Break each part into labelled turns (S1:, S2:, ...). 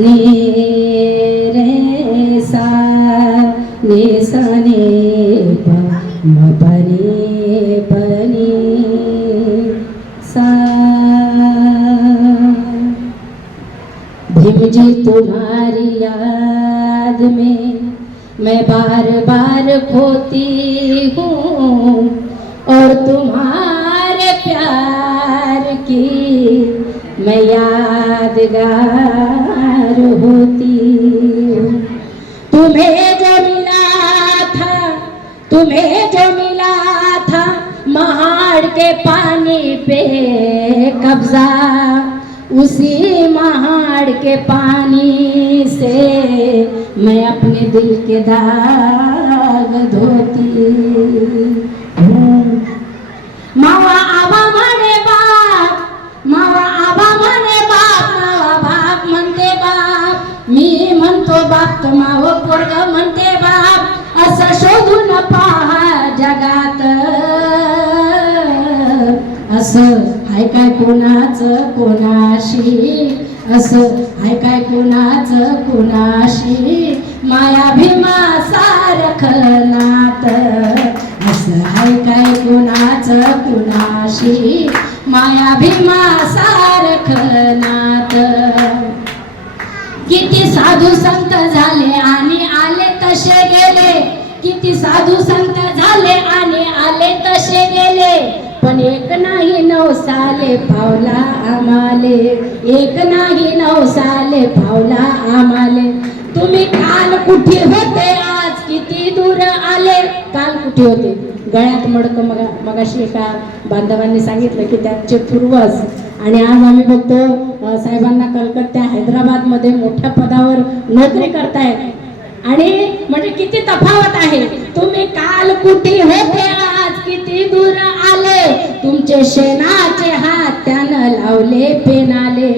S1: नी रे सा नी सा तुम्हारी याद में मैं बार बार खोती हूँ और तुम्हारे प्यार की मैं यादगार होती। तुम्हें जो मिला था, तुम्हें जो मिला था, महाड़ के पानी पे कब्जा। उसी महाड़ के पानी से मैं अपने दिल के दाग धोती। हूँ। मावा आबा बाप माव पोरग म्हणते बाप असं शोधून पहा जगात. असं हाय काय कोणाच कोणाशी? असं हाय काय कोणाच कोणाशी? माया भीमा सारख नात. असं हाय काय कोणाच कोणाशी? माया भीमा सार किती साधू संत झाले आणि आले तसे गेले. किती साधू संत झाले आणि आले तसे गेले. पण एक नाही नवसाले पावला आमाले एक नाही नवसाले पावला आमाले तुम्ही काल कुठे होते? आज किती दूर आले? काल कुठे होते? गळ्यात मडक मगा मगाशी एका बांधवांनी सांगितलं की त्यांचे पूर्वज आणि आज आम्ही बघतो साहेबांना कलकत्त्या हैदराबादमध्ये मोठ्या पदावर नोकरी करतायत. आणि म्हणजे किती तफावत आहे. तुम्ही काल कुठे होते आज किती दूर आले. तुमचे शेणाचे हात त्यानं लावले पेनाले.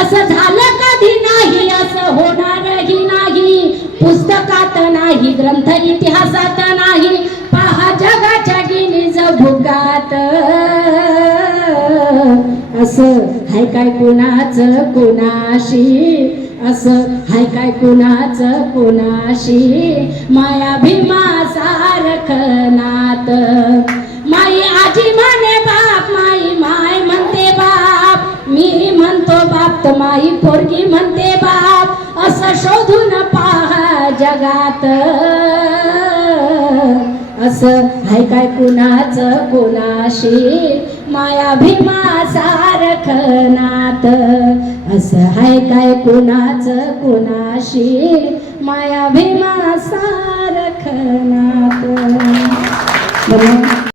S1: असं झालं कधी नाही असं होणारही नाही. पुस्तकात नाही ग्रंथ इतिहासात गात. असं हाय काय कोणाचं कुणाशी? असं हाय काय कोणाचं कुणाशी? माया भीमा सारख नात. माई आजी म्हणे बाप माई माय म्हणते बाप. मी म्हणतो बाप तर माई पोरगी म्हणते बाप. असं शोधून पाहा जगात. असं हाय काय कुणाचं कुणाशी? मायाभिमा सारख नात असं हाय काय कुणाचं कुणाशी? मायाभिमा सारख नात बरं.